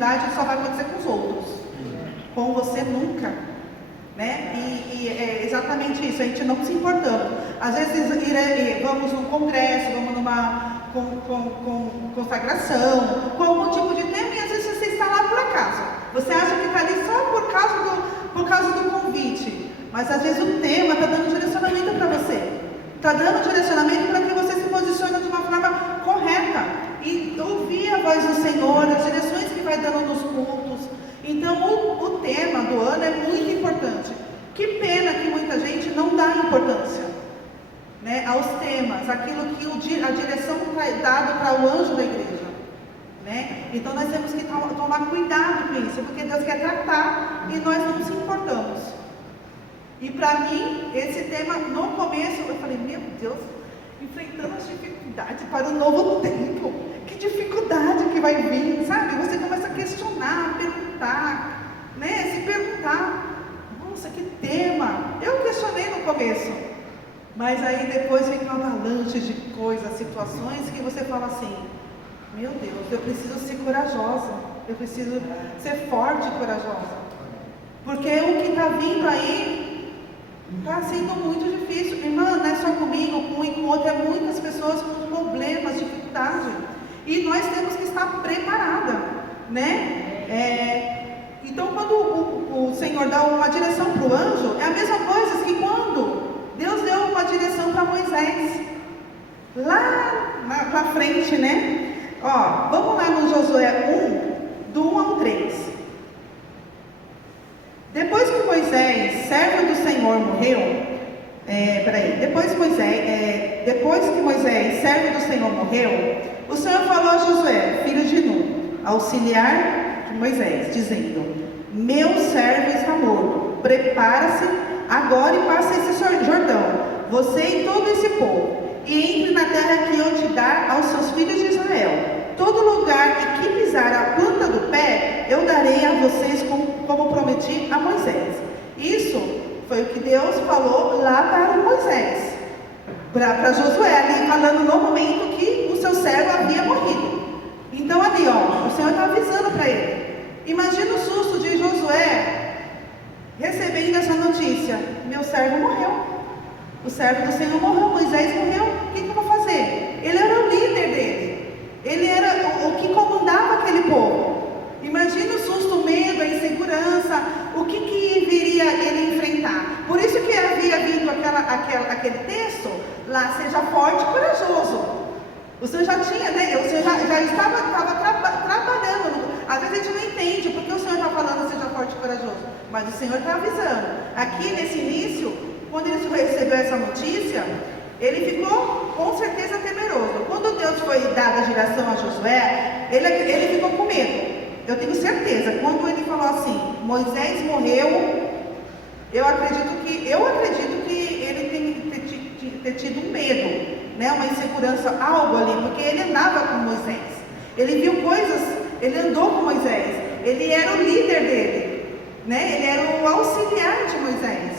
intimidade só vai acontecer com os outros. Com você nunca. Né? E é exatamente isso, a gente não se importando. Às vezes vamos num congresso, vamos numa consagração, com algum tipo de tema, e às vezes você está lá por acaso. Você acha que está ali só por causa do convite. Mas às vezes o tema está dando direcionamento para você. Está dando direcionamento para que você se posicione de uma forma correta. E ouvir a voz do Senhor, as direções que vai dando nos cultos. Então o tema do ano é muito importante. Que pena que muita gente não dá importância, né, aos temas, aquilo que a direção está dada para o anjo da igreja, né? Então nós temos que tomar cuidado com isso, porque Deus quer tratar e nós não nos importamos. E para mim, esse tema, no começo, eu falei, meu Deus, enfrentando as dificuldades para o novo tempo, que dificuldade que vai vir, sabe? Você começa a questionar, perguntar, né? Se perguntar, nossa, que tema! Eu questionei no começo, mas aí depois vem uma avalanche de coisas, situações que você fala assim, meu Deus, eu preciso ser corajosa, eu preciso ser forte e corajosa, porque o que está vindo aí está sendo muito difícil. Irmã, não é só comigo, com um e com outro, é muitas pessoas com problemas, dificuldade, e nós temos que estar preparada, né? Então, quando o Senhor dá uma direção para o anjo, é a mesma coisa que quando Deus deu uma direção para Moisés, lá na frente, né? Ó, vamos lá no Josué 1, do 1 ao 3. Depois que Moisés, servo do Senhor, morreu, depois que Moisés, servo do Senhor, morreu, o Senhor falou a Josué, filho de Nun, auxiliar de Moisés, dizendo, meu servo está morto, prepara-se agora e passe esse Jordão, você e todo esse povo, e entre na terra que eu te dar aos seus filhos de Israel. Todo lugar em que pisar a planta do pé, eu darei a vocês como prometi a Moisés. Isso foi o que Deus falou lá para Moisés, para Josué, ali falando no momento que o seu servo havia morrido. Então ali, ó, o Senhor está avisando para ele. Imagina o susto de Josué recebendo essa notícia: meu servo morreu, o servo do Senhor morreu, Moisés morreu, o que eu vou fazer? Ele era o líder dele, ele era o que comandava aquele povo. Imagina o susto, o medo, a insegurança, o que viria ele enfrentar. Por isso que havia vindo aquele texto lá, seja forte e corajoso. O Senhor já tinha, né? O Senhor já estava trabalhando. Às vezes a gente não entende porque o Senhor está falando seja forte e corajoso, mas o Senhor está avisando. Aqui nesse início, quando ele recebeu essa notícia, ele ficou com certeza temeroso. Quando Deus foi dar a direção a Josué, ele ficou com medo. Eu tenho certeza, quando ele falou assim, Moisés morreu, eu acredito que ele tem ter tido um medo, né? Uma insegurança, algo ali, porque ele andava com Moisés, ele viu coisas, ele andou com Moisés, ele era o líder dele, né? Ele era o auxiliar de Moisés,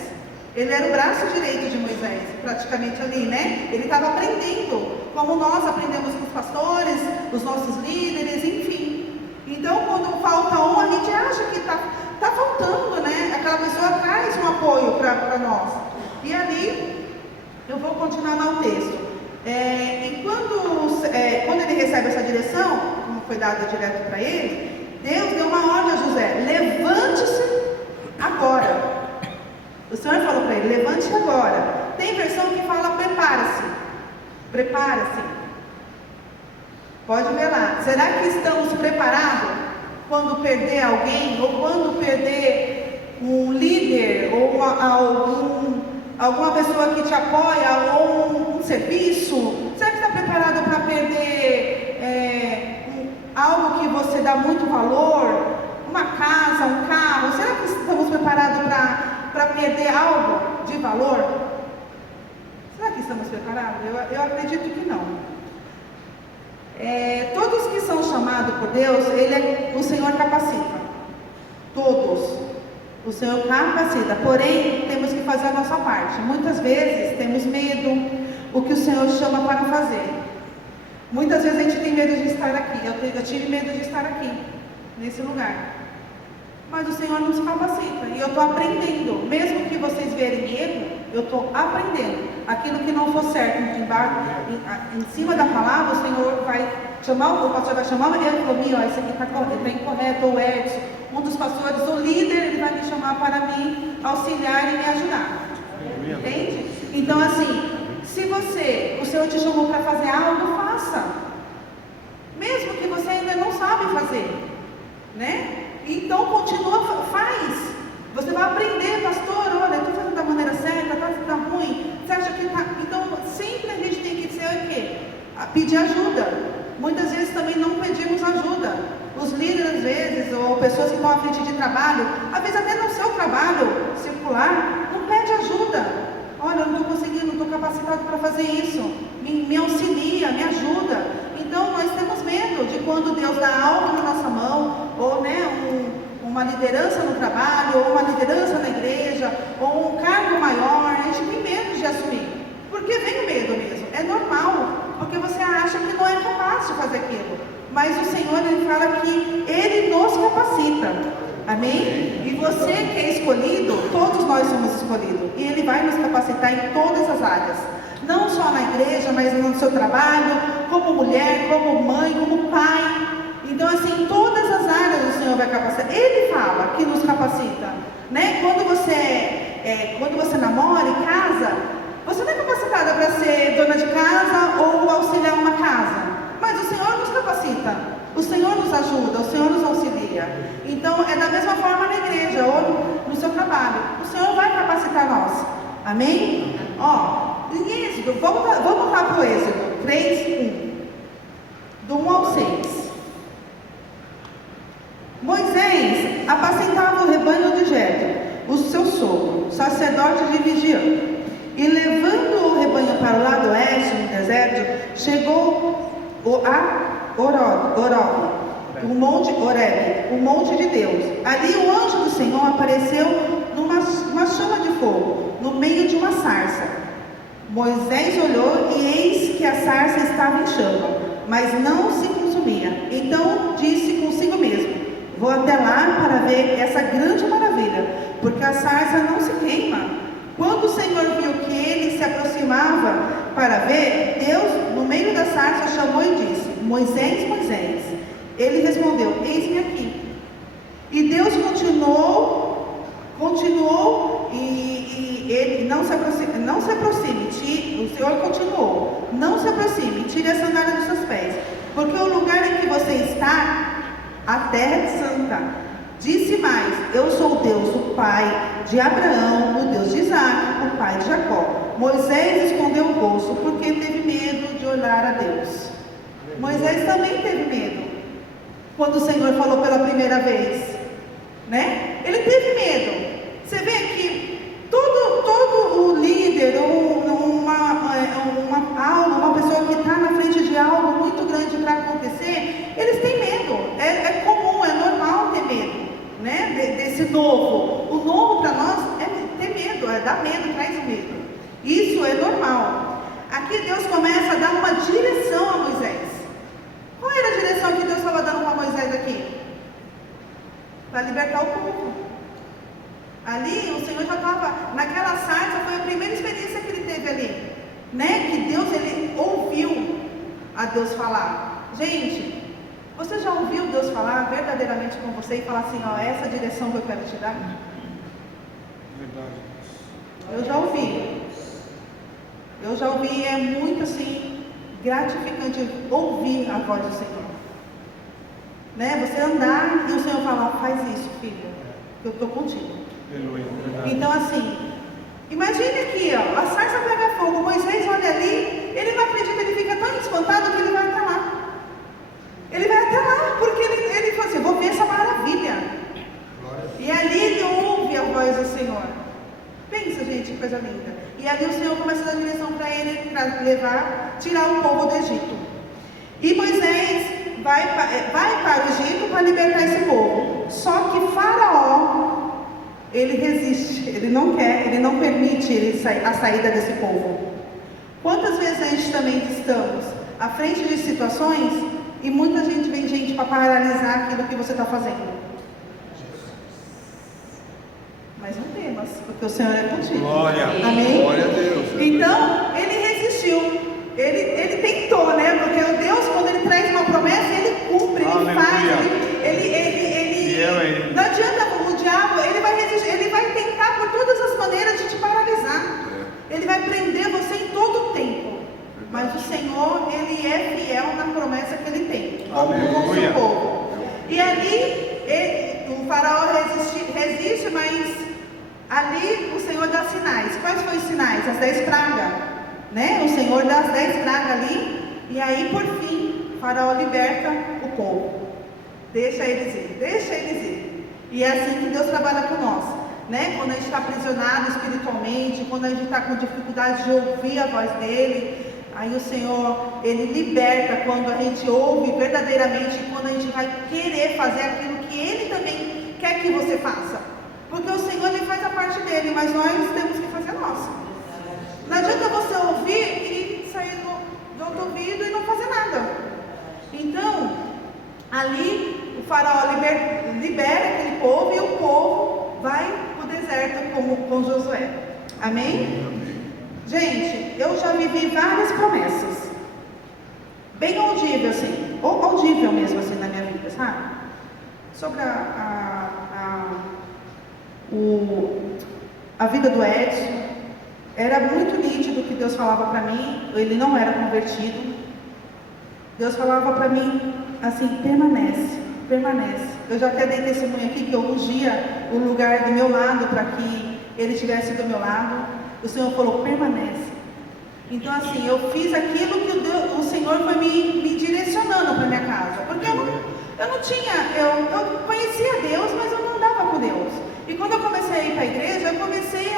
ele era o braço direito de Moisés, praticamente ali, né? Ele estava aprendendo, como nós aprendemos com os pastores, os nossos líderes, enfim. Então, quando falta um, a gente acha que está faltando, né? Aquela pessoa traz um apoio para nós. E ali, eu vou continuar lá o texto. Quando ele recebe essa direção, como foi dada direto para ele, Deus deu uma ordem a José: levante-se agora. O Senhor falou para ele: levante-se agora. Tem versão que fala: prepara-se. Prepara-se. Pode ver lá. Será que estamos preparados quando perder alguém, ou quando perder um líder, ou alguma pessoa que te apoia, ou um serviço? Será que está preparado para perder algo que você dá muito valor? Uma casa, um carro? Será que estamos preparados para perder algo de valor? Será que estamos preparados? Eu acredito que não. Todos que são chamados por Deus, o Senhor capacita. Todos. O Senhor capacita. Porém, temos que fazer a nossa parte. Muitas vezes temos medo o que o Senhor chama para fazer. Muitas vezes a gente tem medo de estar aqui. Eu tive medo de estar aqui. nesse lugar. Mas o Senhor nos capacita, e eu estou aprendendo, mesmo que vocês verem erro, eu estou aprendendo. Aquilo que não for certo em cima da palavra, o Senhor vai chamar, o pastor vai chamar, ele falou, ó, isso aqui está incorreto, ou Edson, um dos pastores, o líder, ele vai me chamar para me auxiliar e me ajudar. Entende? Então assim, se o Senhor te chamou para fazer algo, faça. Mesmo que você ainda não sabe fazer, né? Então continua, faz. Você vai aprender, pastor, olha, estou fazendo da maneira certa, está ruim, você acha que está... Então sempre a gente tem que dizer o quê? Pedir ajuda. Muitas vezes também não pedimos ajuda. Os líderes, às vezes, ou pessoas que estão à frente de trabalho, às vezes até no seu trabalho circular, não pede ajuda. Olha, eu não estou conseguindo, não estou capacitado para fazer isso. Me auxilia, me ajuda. Então nós temos medo de quando Deus dá algo na nossa mão, ou uma liderança no trabalho, ou uma liderança na igreja, ou um cargo maior, a gente tem medo de assumir. Porque vem o medo mesmo, é normal, porque você acha que não é capaz de fazer aquilo. Mas o Senhor, Ele fala que Ele nos capacita, amém? E você que é escolhido, todos nós somos escolhidos, e Ele vai nos capacitar em todas as áreas. Não só na igreja, mas no seu trabalho, como mulher, como mãe, como pai. Então assim, em todas as áreas o Senhor vai capacitar. Ele fala que nos capacita, né? Quando você namora e casa, você não é capacitada para ser dona de casa ou auxiliar uma casa, mas o Senhor nos capacita, o Senhor nos ajuda, o Senhor nos auxilia. Então é da mesma forma na igreja ou no seu trabalho, o Senhor vai capacitar nós, amém? Em Êxodo, vamos lá para o Êxodo 3:1, do 1 ao 6. Moisés apacentava o rebanho de Jetro, o seu sogro, sacerdote de Midian, e levando o rebanho para o lado oeste, no deserto, chegou a Horeb, o monte de Deus. Ali o anjo do Senhor apareceu numa chama de fogo, no meio de uma sarça. Moisés olhou e eis que a sarça estava em chama, mas não se consumia. Então disse consigo mesmo: vou até lá para ver essa grande maravilha, porque a sarça não se queima. Quando o Senhor viu que ele se aproximava para ver, Deus, no meio da sarça, chamou e disse: Moisés, Moisés. Ele respondeu: eis-me aqui. E Deus continuou e ele não se aproxime, o Senhor continuou: não se aproxime, tire a sandália dos seus pés, porque o lugar em que você está, a terra é santa. Disse mais: eu sou Deus, o pai de Abraão, o Deus de Isaac, o pai de Jacó. Moisés escondeu o rosto porque teve medo de olhar a Deus. Moisés também teve medo quando o Senhor falou pela primeira vez, né? Ele teve medo. Você vê que todo o líder ou uma pessoa que está na frente de algo muito grande para acontecer, eles têm medo. É comum, é normal ter medo, né? Desse novo. O novo para nós é ter medo, é dar medo, traz medo. Isso é normal. Aqui Deus começa a dar uma direção a Moisés. Qual era a direção que Deus estava dando para Moisés aqui? Para libertar o povo. Ali o Senhor já estava, naquela sarça, foi a primeira experiência que ele teve ali, né? Que Deus, ele ouviu a Deus falar. Gente, você já ouviu Deus falar verdadeiramente com você e falar assim: ó, essa direção que eu quero te dar? Verdade. Eu já ouvi, é muito assim, gratificante ouvir a voz do Senhor, né? Você andar e o Senhor falar: faz isso, filho, eu estou contigo. Então assim, imagine aqui, ó, a sarça pega fogo, Moisés olha ali, ele não acredita, ele fica tão espantado que ele vai até lá. Ele vai até lá, porque ele fala assim: vou ver essa maravilha. E ali ele ouve a voz do Senhor. Pensa, gente, que coisa linda. E ali o Senhor começa a dar direção para ele, para tirar o povo do Egito. E Moisés vai para o Egito para libertar esse povo. Só que Faraó, ele resiste, ele não quer, ele não permite a saída desse povo. Quantas vezes a gente também estamos à frente de situações e muita gente vem gente para paralisar aquilo que você está fazendo. Mas não temas, porque o Senhor é contigo. Glória. Amém? Glória a Deus. Então, ele resistiu. Ele tentou, né? Porque o Deus, quando ele traz uma promessa, ele cumpre, ele faz, não adianta, o diabo, ele vai resistir, ele vai tentar por todas as maneiras de te paralisar. Ele vai prender você em todo o tempo. Mas o Senhor, ele é fiel na promessa que ele tem com o seu povo. E ali, o faraó resiste, mas ali o Senhor dá sinais. Quais foram os sinais? As 10 pragas, né? O Senhor dá as 10 pragas ali, e aí por fim, o faraó liberta o povo. Deixa eles ir. E é assim que Deus trabalha com nós, né? Quando a gente está aprisionado espiritualmente, quando a gente está com dificuldade de ouvir a voz dele, aí o Senhor, ele liberta quando a gente ouve verdadeiramente, quando a gente vai querer fazer aquilo que ele também quer que você faça. Porque o Senhor, ele faz a parte dele, mas nós temos que fazer a nossa. Não adianta você ouvir e sair do outro ouvido e não fazer nada. Então, ali o faraó libera aquele povo e o povo vai para o deserto com Josué. Amém? Gente, eu já vivi várias promessas, bem audível assim, ou audível mesmo assim na minha vida, sabe? Sobre a vida do Edson, era muito nítido que Deus falava para mim. Ele não era convertido. Deus falava para mim assim: permanece. Eu já até dei testemunho aqui que eu ungia o lugar do meu lado para que ele estivesse do meu lado. O Senhor falou: permanece. Então assim, eu fiz aquilo que o Senhor foi me direcionando para minha casa, porque eu não tinha, eu conhecia Deus, mas eu não andava com Deus. E quando eu comecei a ir para a igreja, eu comecei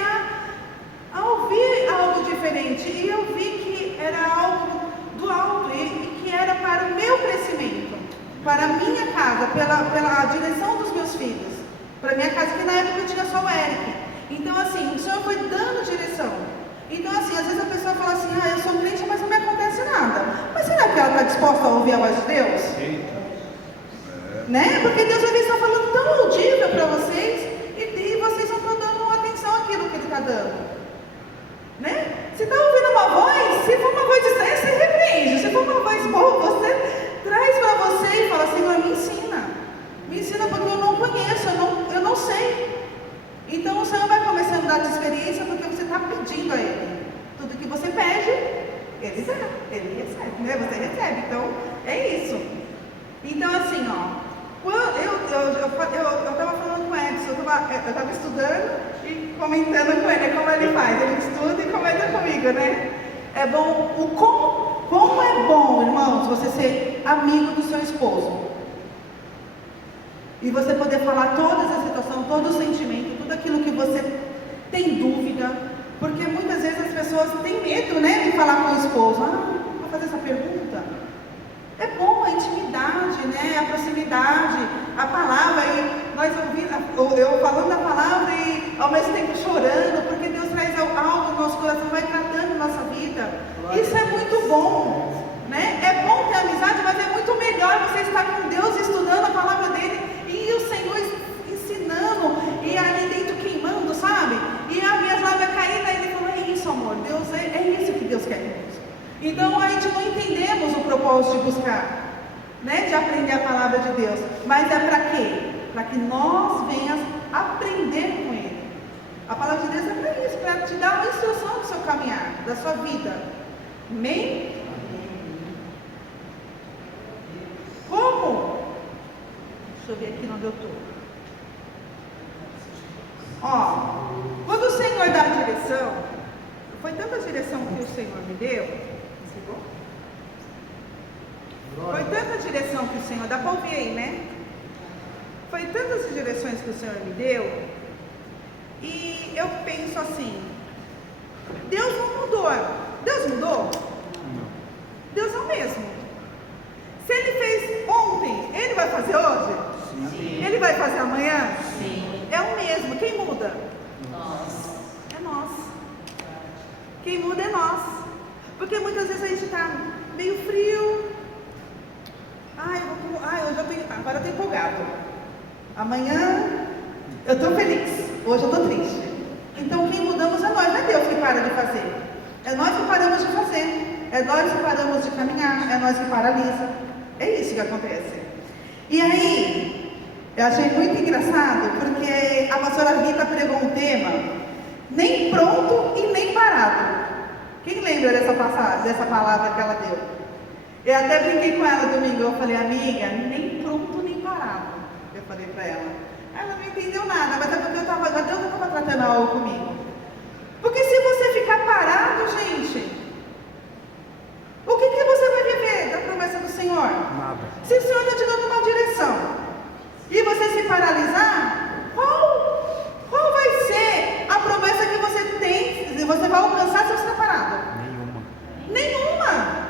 a ouvir algo diferente, e eu vi que era algo do alto, e que era para o meu crescimento, para a minha casa, pela direção dos meus filhos, para a minha casa, que na época eu tinha só o Eric. Então assim, o Senhor foi dando direção. Então assim, às vezes a pessoa fala assim: eu sou crente, mas não me acontece nada. Mas será que ela está disposta a ouvir a voz de Deus? Né? Porque Deus às vezes está falando tão audível para vocês, e vocês não estão dando atenção àquilo que Ele está dando, né? Se está ouvindo uma voz, se for uma voz estranha, você repreende. Se for uma voz boa, você traz para você e fala: Senhor, me ensina, porque eu não conheço, eu não sei. Então o Senhor vai começando a dar experiência, porque você está pedindo a Ele. Tudo que você pede, Ele dá, Ele recebe, né? Você recebe. Então é isso. Então assim, eu estava falando com o Edson, eu estava estudando e comentando com ele como ele faz. Ele estuda e comenta comigo, né? É bom, como é bom, irmãos, você ser amigo do seu esposo. E você poder falar todas as situações, todo o sentimento, tudo aquilo que você tem dúvida. Porque muitas vezes as pessoas têm medo, né, de falar com o esposo. Vou fazer essa pergunta. É bom a intimidade, né, a proximidade, a palavra. E nós ouvimos, eu falando da palavra e ao mesmo tempo chorando, porque Deus traz algo no nosso coração, vai tratando nossa vida. Isso é muito bom, né? É bom ter amizade, mas é muito melhor você estar com Deus, estudando a palavra dele, e o Senhor ensinando, e ali dentro queimando, sabe? E as minhas lágrimas caindo, aí ele falou: é isso, amor, Deus, é isso que Deus quer de nós. Então a gente não entendemos o propósito de buscar, né? De aprender a palavra de Deus. Mas é para quê? Para que nós venhamos aprender com Ele. A palavra de Deus é para isso, para te dar uma instrução do seu caminhar, da sua vida. Amém? Como? Deixa eu ver aqui onde eu estou. Quando o Senhor dá a direção, foi tanta direção que o Senhor me deu. Foi tanta direção que o Senhor, dá para ouvir aí, né? Foi tantas direções que o Senhor me deu, e eu penso assim: Deus não mudou. Deus mudou? Não. Deus é o mesmo. Se Ele fez ontem, Ele vai fazer hoje? Sim. Ele vai fazer amanhã? Sim. É o mesmo. Quem muda? Nós. É nós. Quem muda é nós. Porque muitas vezes a gente está meio frio. Agora eu estou empolgado. Amanhã eu estou feliz. Hoje eu estou triste. Então quem mudamos é nós, não é Deus que para de fazer. É nós que paramos de fazer. É nós que paramos de caminhar. É nós que paralisa. É isso que acontece. E aí, eu achei muito engraçado, porque a pastora Rita pregou um tema, nem pronto e nem parado. Quem lembra dessa passagem, dessa palavra que ela deu? Eu até brinquei com ela domingo, eu falei, amiga, nem pronto nem parado. Eu falei para ela. Ela não entendeu nada, mas é porque Deus estava tratando algo comigo. Porque se você ficar parado, gente, o que você vai viver da promessa do Senhor? Nada. Se o Senhor está te dando uma direção e você se paralisar, qual vai ser a promessa que você tem, você vai alcançar se você está parado? Nenhuma.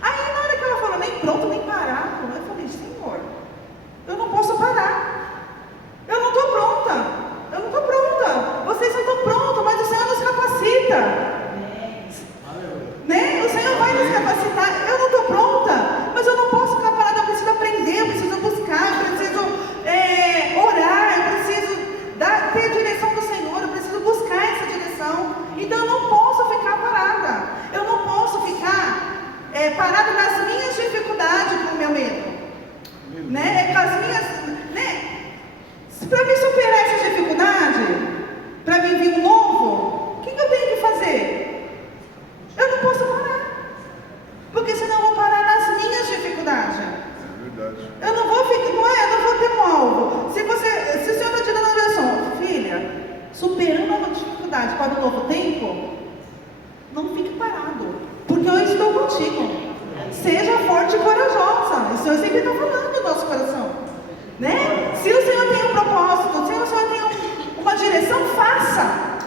Aí na hora que ela falou, nem pronto, nem parado, eu falei, Senhor, eu não posso parar. Eu não estou pronta. Vocês não estão prontos, mas o Senhor nos capacita. Né? O Senhor vai nos capacitar. Eu não estou pronta, mas eu não posso ficar parada. Eu preciso aprender, eu preciso buscar, eu preciso orar, eu preciso ter a direção do Senhor, eu preciso buscar essa direção. Então eu não posso ficar parada. Eu não posso ficar parada nas minhas dificuldades com o meu medo. Né? Com as minhas. Né? Para me superar essa dificuldade, para mim vir um novo, o que eu tenho que fazer? Eu não posso parar, porque senão eu vou parar nas minhas dificuldades. É verdade. Eu não vou ficar, eu não vou ter um alvo. Se o Senhor está te dando uma direção, filha, superando uma dificuldade para um novo tempo, não fique parado, porque eu estou contigo. Seja forte e corajosa. O Senhor sempre está falando no nosso coração, né? Se o Senhor tem um propósito, se o Senhor tem uma direção, faça.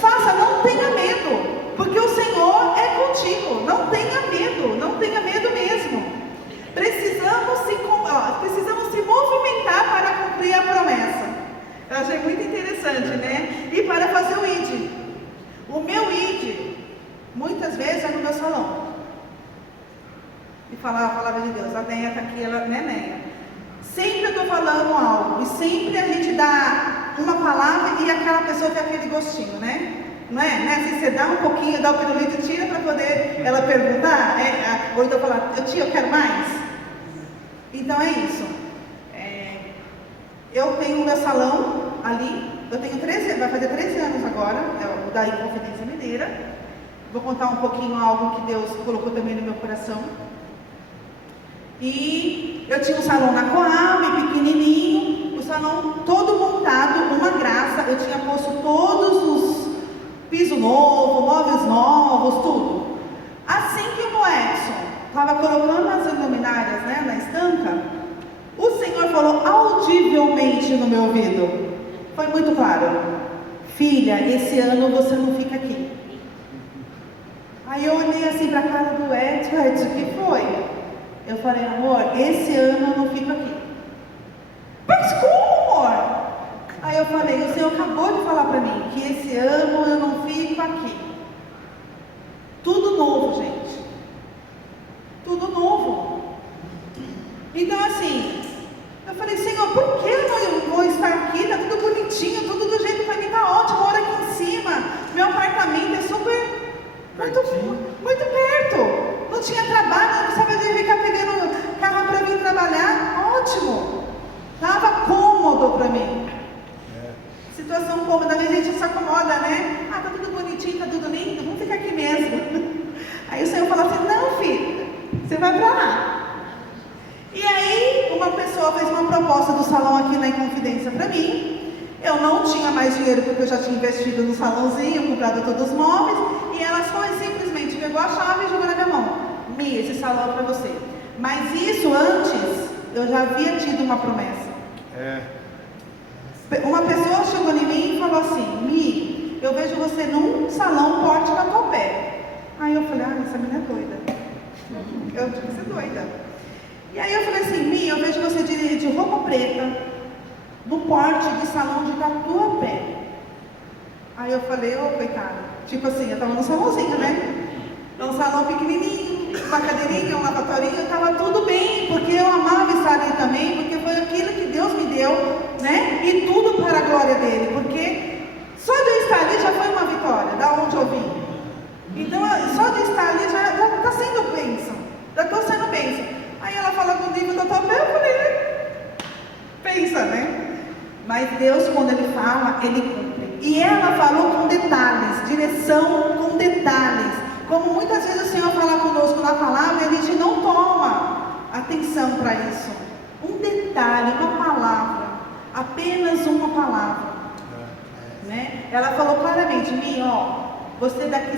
Faça, não tenha medo, porque o Senhor é contigo. Não tenha medo mesmo. Precisamos se movimentar para cumprir a promessa. Eu achei muito interessante, né? E para fazer o ID. O meu ID, muitas vezes, é no meu salão. E falar a palavra de Deus. A Neia está aqui, ela, né, Neia? Sempre eu estou falando algo. E sempre a gente dá uma palavra e aquela pessoa tem aquele gostinho, né? Não é? Né? Se você dá um pouquinho, dá o pirulito e tira para poder ela perguntar. Ou então falar, tia, eu quero mais. Então é isso. Eu tenho o meu salão ali. Eu tenho 13 anos, vai fazer 13 anos agora. É o da Inconfidência Mineira. Vou contar um pouquinho algo que Deus colocou também no meu coração. E eu tinha um salão na Coab, pequenininho, o salão todo montado, uma graça. Eu tinha posto todos os piso novo, móveis novos, tudo. Assim que o Edson estava colocando as luminárias, né, na estanca, o Senhor falou audivelmente no meu ouvido. Foi muito claro. Filha, esse ano você não fica aqui. Aí eu olhei assim para a cara do Edson, o que foi? Eu falei, amor, esse ano eu não fico aqui. Mas como, amor? Aí eu falei, o Senhor acabou de falar para mim que esse ano eu não fico aqui. Tudo novo, gente. Tudo novo. Então assim, eu falei, Senhor, por que eu não vou estar aqui? Tá tudo bonitinho, tudo do jeito para mim, tá ótimo. Moro aqui em cima, meu apartamento é super, muito perto. Não tinha trabalho, não precisava de ficar pegando carro para vir trabalhar. Ótimo. Estava cômodo para mim. Situação cômoda, a gente se acomoda, né? Tá tudo bonitinho, tá tudo lindo, vamos ficar aqui mesmo. Aí o Senhor falou assim, não, filho, você vai para lá. E aí uma pessoa fez uma proposta do salão aqui na Inconfidência para mim. Eu não tinha mais dinheiro porque eu já tinha investido no salãozinho, comprado todos os móveis. E ela só simplesmente pegou a chave e jogou na minha mão. Mi, esse salão é para você. Mas isso antes, eu já havia tido uma promessa. Uma pessoa chegou em mim e falou assim, Mi, eu vejo você num salão porte da Topé. Aí eu falei, essa menina é doida. Eu tinha que ser doida. E aí eu falei assim, Mi, eu vejo você de roupa preta, no porte de salão de Tatuapé. Aí eu falei, coitada. Tipo assim, eu tava no salãozinho, né? Um salão pequenininho, uma cadeirinha, um lavatório, tava tudo bem, porque porque eu amava estar ali também, porque foi aquilo que Deus me deu, né? E tudo para a glória dele, porque só de eu estar ali já foi uma vitória, da onde eu vim. Então, só de estar ali já está sendo bênção, já estou sendo bênção. Aí ela fala do nível do papel, eu falei, pensa, né? Mas Deus, quando Ele fala, Ele cumpre. E ela falou com detalhes, direção com detalhes. Como muitas vezes o Senhor fala conosco na palavra, a gente não toma atenção para isso. Um detalhe, uma palavra, apenas uma palavra. Né? Ela falou claramente, Minha, ó, você daqui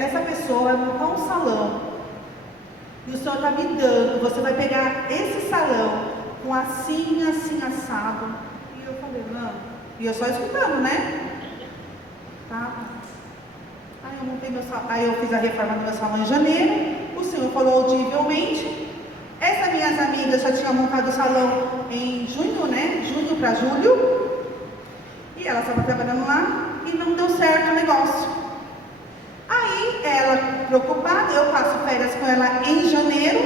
essa pessoa vai montar um salão, e o Senhor está me dando, você vai pegar esse salão com assim, assim, assado. E eu falei, não, e eu só escutando, né? Tá. Aí eu montei meu salão, aí eu fiz a reforma do meu salão em janeiro, o Senhor falou audivelmente. Essas minhas amigas já tinham montado o salão em junho, né? Junho para julho. E ela estava trabalhando lá e não deu certo o negócio. Aí ela, preocupada, eu passo férias com ela em janeiro.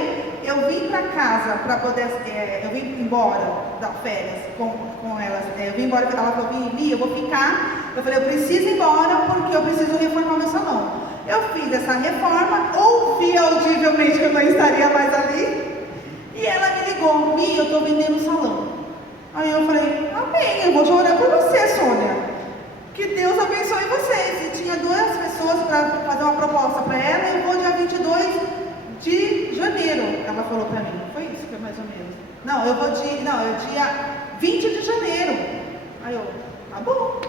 Eu vim para casa para poder, eu vim embora das férias com elas. Eu vim embora, ela falou, Mia, eu vou ficar. Eu falei, eu preciso ir embora porque eu preciso reformar meu salão. Eu fiz essa reforma, ouvi audivelmente que eu não estaria mais ali. E ela me ligou, Mia, eu estou vendendo o salão. Aí eu falei, amém, eu vou orar por você, Sônia. Que Deus abençoe vocês. E tinha 2 pessoas para fazer uma proposta para ela. Eu vou dia 22 de janeiro. Ela falou para mim, foi isso que é mais ou menos. Não, eu vou dia 20 de janeiro. Aí eu, tá bom.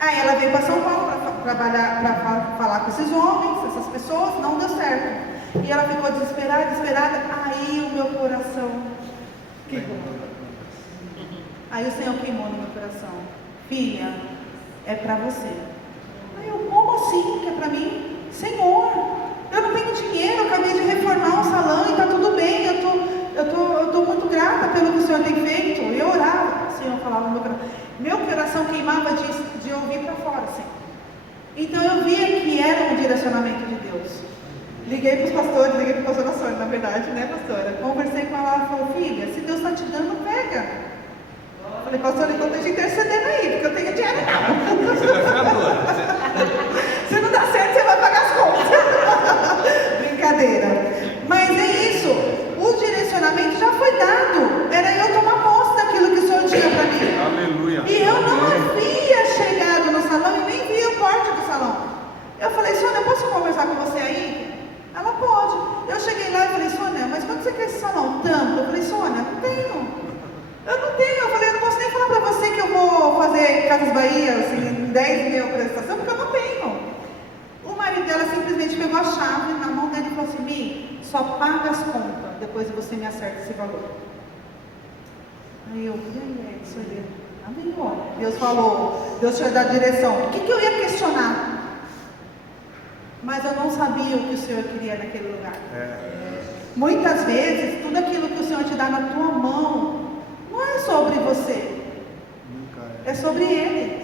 Aí ela veio para São Paulo para trabalhar, para falar com esses homens, essas pessoas, não deu certo. E ela ficou desesperada. Aí o meu coração queimou. Aí o Senhor queimou no meu coração. Filha, é para você. Aí eu, como assim que é para mim? Senhor, eu não tenho dinheiro, eu acabei de reformar um salão e está tudo bem, eu tô muito grata pelo que o Senhor tem feito. Eu orava, o Senhor falava no meu coração queimava de ouvir para fora, assim. Então eu via que era um direcionamento de Deus. Liguei para os pastores, liguei para a pastora Sônia, na verdade, né, pastora? Conversei com ela, ela falou, filha, se Deus está te dando, pega. Falei, pastor, então deixa intercedendo aí, porque eu tenho dinheiro não. Você vai ficar doida. Se não dá certo, você vai pagar as contas. Brincadeira. Mas é isso. O direcionamento já foi dado. Era eu tomar posse daquilo que o Senhor tinha para mim. Aleluia. E eu não havia chegado no salão e nem vi o porte do salão. Eu falei, Sônia, posso conversar com você aí? Ela pode. Eu cheguei lá e falei, Sônia, mas quanto você quer esse salão? Tanto. Eu falei, Sônia, não tenho. Eu não tenho, eu falei, eu não posso nem falar para você que eu vou fazer Casas Bahia, assim, 10 mil prestação, porque eu não tenho. O marido dela simplesmente pegou a chave na mão dele e falou assim, Mi, só paga as contas, depois você me acerta esse valor. Aí eu, isso aí, amém, ó. Deus falou, Deus te dá a direção. O que eu ia questionar? Mas eu não sabia o que o Senhor queria naquele lugar. Muitas vezes, tudo aquilo que o Senhor te dá na tua mão, não é sobre você, é sobre Ele,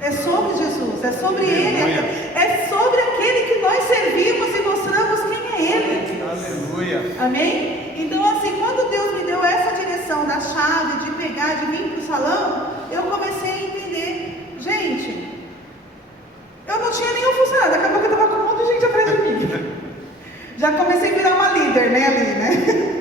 é sobre Jesus, é sobre Ele, é sobre aquele que nós servimos e mostramos quem é Ele. Aleluia. Amém? Então assim, quando Deus me deu essa direção da chave, de pegar, de vir para o salão, eu comecei a entender, gente, eu não tinha nenhum funcionário, daqui a pouco eu estava com um monte de gente atrás de mim. Já comecei a virar uma líder, né, ali, né?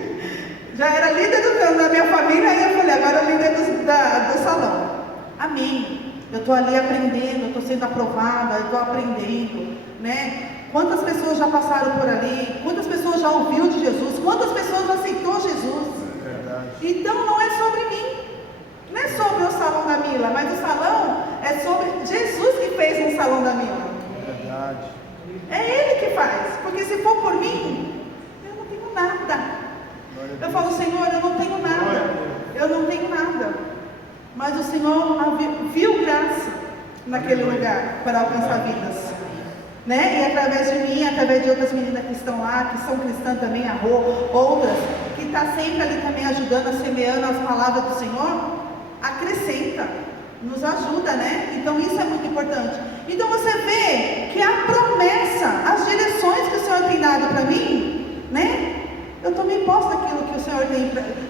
Já era líder da minha família, aí eu falei, agora eu líder do salão. Amém. Eu estou ali aprendendo, eu estou sendo aprovada, eu estou aprendendo, né? Quantas pessoas já passaram por ali? Quantas pessoas já ouviu de Jesus? Quantas pessoas aceitou Jesus? Então não é sobre mim, não é sobre o salão da Mila, mas o salão é sobre Jesus que fez um salão da Mila. Verdade. É Ele que faz, porque se for por mim, eu não tenho nada. Eu falo, Senhor, eu não tenho nada, eu não tenho nada, mas o Senhor viu graça naquele lugar para alcançar vidas, né? E através de mim, através de outras meninas que estão lá, que são cristãs também, a Rô, outras, que está sempre ali também ajudando, semeando as palavras do Senhor, acrescenta, nos ajuda, né? Então isso é muito importante. Então você vê que a promessa, as direções que o Senhor tem dado para mim, né? Eu tomei posse daquilo que o Senhor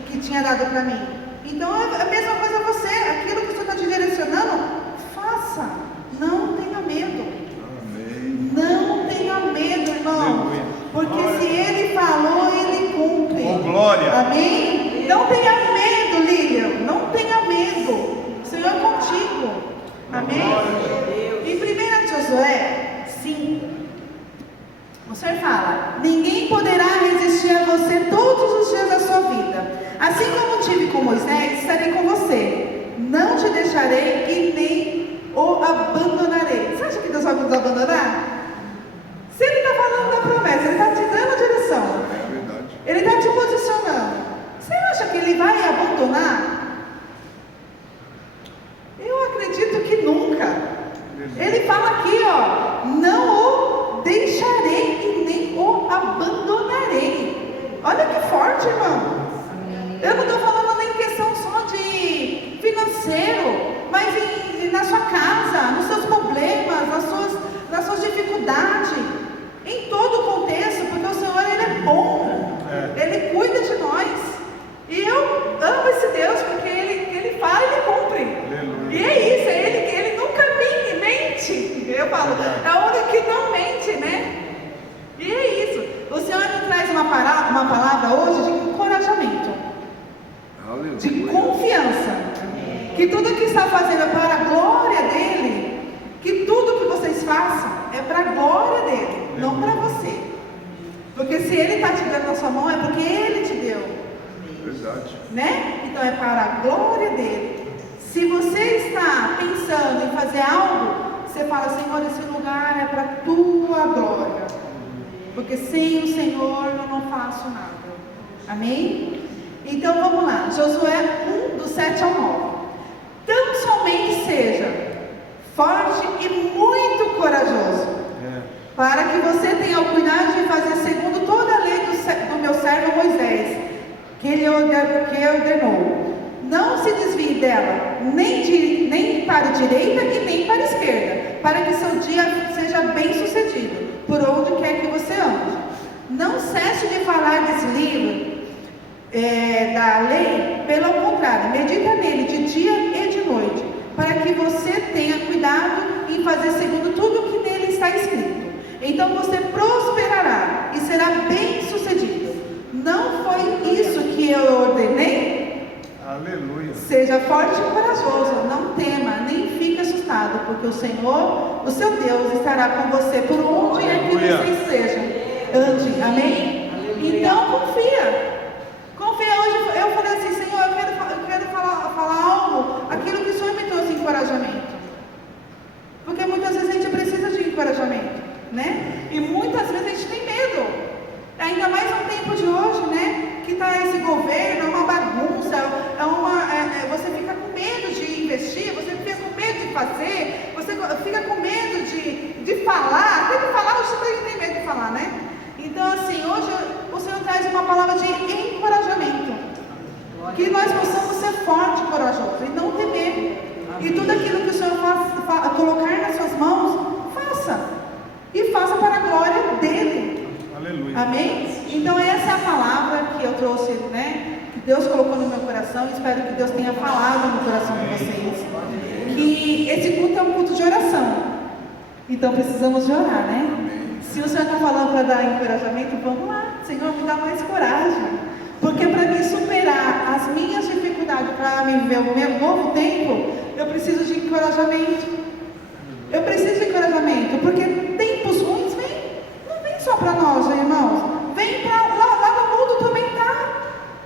que tinha dado para mim. Então é a mesma coisa você, aquilo que o Senhor está te direcionando, faça, não tenha medo. Amém. Não tenha medo, irmão, porque glória. Se Ele falou, Ele cumpre. Com glória. Amém? Não tenha medo, Lilian, não tenha medo, o Senhor é contigo. Amém? Em 1 Josué 5, o Senhor fala: ninguém poderá resistir a você todos os dias da sua vida. Assim como tive com Moisés, estarei com você. Não te deixarei e nem o abandonarei. Você acha que Deus vai nos abandonar? Se Ele está falando da promessa, Ele está te dando a direção. É verdade. Ele está te posicionando. Você acha que Ele vai abandonar? Eu acredito que nunca. Ele fala aqui, ó: não o deixarei e nem o abandonarei. Olha que forte, irmão. Eu não estou falando nem em questão só de financeiro, mas na sua casa, nos seus problemas, nas suas dificuldades, em todo o contexto, porque o Senhor, Ele é bom, Ele cuida de nós. E eu amo esse Deus, porque Ele fala e Ele cumpre. E é isso, Ele nunca mente. Eu falo, é o único que não mente, né? E é isso. O Senhor nos traz uma palavra hoje de encorajamento. De confiança, que tudo que está fazendo é para a glória dele, que tudo que vocês façam é para a glória dele, não para você, porque se ele está te dando na sua mão é porque ele te deu. Verdade. Né? Então é para a glória dele. Se você está pensando em fazer algo, você fala: Senhor, esse lugar é para a tua glória, porque sem o Senhor eu não faço nada. Amém? Então vamos lá, Josué 1, do 7 ao 9. Tão somente seja forte e muito corajoso, para que você tenha o cuidado de fazer segundo toda a lei do meu servo Moisés, que ele ordenou. Não se desvie dela, nem para a direita e nem para a esquerda, para que seu dia seja bem sucedido, por onde quer que você ande. Não cesse de falar desse livro da lei, pelo contrário, medita nele de dia e de noite, para que você tenha cuidado em fazer segundo tudo que nele está escrito. Então você prosperará e será bem sucedido. Não foi isso que eu ordenei? Aleluia. Seja forte e corajoso, não tema, nem fique assustado, porque o Senhor, o seu Deus, estará com você por onde é que você esteja. Ande, amém? Aleluia. Então confia. Hoje eu falei assim: Senhor, eu quero falar algo, aquilo que o Senhor me trouxe encorajamento. Porque muitas vezes a gente precisa de encorajamento, né? E muitas vezes a gente tem medo. Ainda mais no tempo de hoje, né? Que está esse governo, é uma bagunça, você fica com medo de investir, você fica com medo de fazer, você fica com medo de falar. Até de falar, hoje você tem medo de falar, né? Então assim, hoje o Senhor traz uma palavra de encorajamento, que nós possamos ser fortes e corajosos e não temer. E tudo aquilo que o Senhor colocar nas suas mãos, faça. E faça para a glória dele. Aleluia. Amém? Então essa é a palavra que eu trouxe, né? Que Deus colocou no meu coração. Espero que Deus tenha falado no coração de vocês. Que esse culto é um culto de oração. Então precisamos de orar, né? Se o Senhor está falando para dar encorajamento, vamos lá. Senhor, me dá mais coragem. Porque para mim superar as minhas dificuldades, para mim viver o meu novo tempo, eu preciso de encorajamento. Eu preciso de encorajamento, porque tempos ruins não vem só para nós, irmãos. Vem para lá no mundo também tá.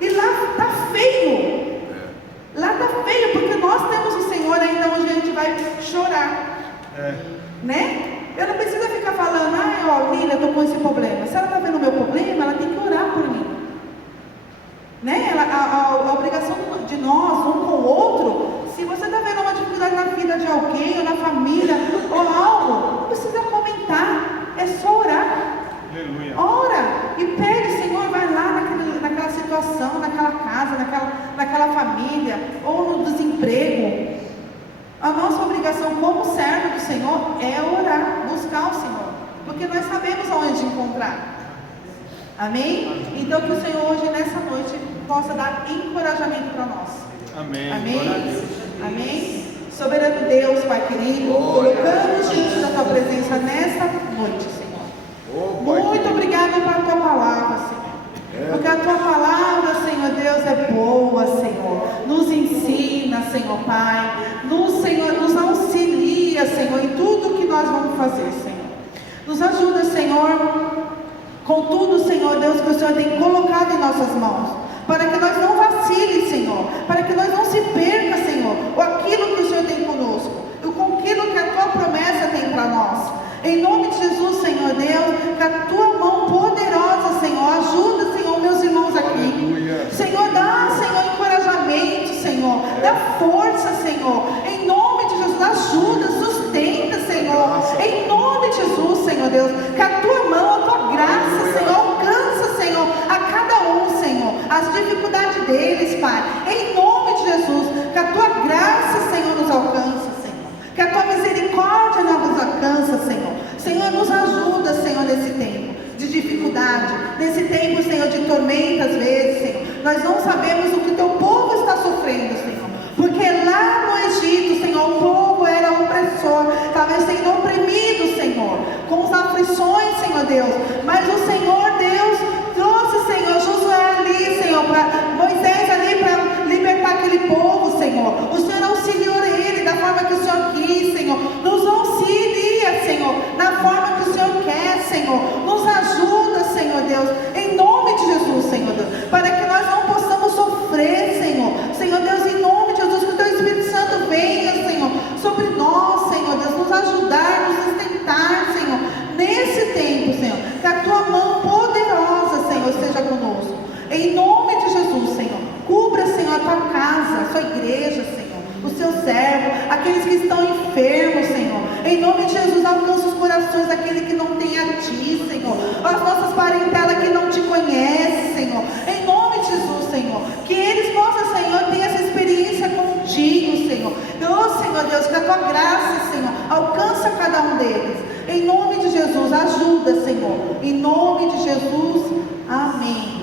E lá está feio. Lá está feio, porque nós temos o Senhor ainda onde a gente vai chorar. Né? Eu não preciso ficar falando: Lília, eu estou com esse problema. Se ela está vendo o meu problema, ela tem que orar por mim. Né? A obrigação de nós, um com o outro, se você está vendo uma dificuldade na vida de alguém, ou na família, ou algo, não precisa comentar, é só orar. Aleluia. Ora e pede: Senhor, vai lá naquela situação, naquela casa, naquela família, ou no desemprego. A nossa obrigação como servo do Senhor é orar, buscar o Senhor, porque nós sabemos aonde encontrar. Amém? Então que o Senhor hoje, nessa noite, possa dar encorajamento para nós. Amém. Amém? Amém? Soberano Deus, Pai querido, colocamos diante da Tua presença nesta noite, Senhor. Muito obrigado pela Tua palavra, Senhor. Porque a Tua palavra, Senhor Deus, é boa, Senhor. Nos ensina, Senhor Pai. Senhor, nos auxilia, Senhor, em tudo que nós vamos fazer, Senhor. Nos ajuda, Senhor, com tudo, Senhor Deus, que o Senhor tem colocado em nossas mãos, para que nós não vacile, Senhor, para que nós não se perca, Senhor, ou aquilo que o Senhor tem conosco, e com aquilo que a Tua promessa tem para nós. Em nome de Jesus, Senhor Deus, que a Tua mão poderosa, Senhor, ajuda, Senhor, meus irmãos aqui. Aleluia. Senhor, dá, Senhor, encorajamento, Senhor, dá força, Senhor, em nome de Jesus, ajuda, sustenta, Senhor, em nome de Jesus, Senhor Deus, que a Tua mão, a Tua graça, Senhor, alcança, Senhor, a cada um, Senhor, as dificuldades deles, Pai, em nome de Jesus, que a Tua graça, Senhor, nos alcança, Senhor, que a Tua misericórdia nos alcança, Senhor. Senhor, nos ajuda, Senhor, nesse tempo de dificuldade, nesse tempo, Senhor, de tormenta, às vezes, Senhor, nós não sabemos o que Teu povo está sofrendo, Senhor, porque lá no Egito, Senhor, o povo era opressor, estava sendo oprimido, Senhor, com as aflições, Senhor Deus, mas o Senhor Deus trouxe, Senhor, Josué ali, Senhor, para Moisés ali, para libertar aquele povo, Senhor. O Senhor auxiliou ele da forma que o Senhor quis, Senhor. Nos auxilia, Senhor, na forma que o Senhor quer, Senhor. Nos ajuda, Senhor Deus, em nome de Jesus, Senhor Deus, para que nós não possamos sofrer, Senhor. Senhor Deus, em nome de Jesus, que o Teu Espírito Santo venha, Senhor, sobre nós, Senhor Deus, nos ajudar, nos sustentar, Senhor, nesse tempo, Senhor, que a Tua mão poderosa, Senhor, esteja conosco, em nome de Jesus, Senhor. Cubra, Senhor, a Tua casa, a Sua igreja, Senhor, o Seu servo, aqueles que estão enfermos, Senhor, em nome de Jesus, alcança os corações daquele que não tem a Ti, Senhor, as nossas parentelas que não Te conhecem, Senhor, em nome de Jesus, Senhor, que eles possam, Senhor, ter essa experiência contigo, Senhor. Oh, Senhor Deus, que a Tua graça, Senhor, alcança cada um deles, em nome de Jesus, ajuda, Senhor, em nome de Jesus, amém.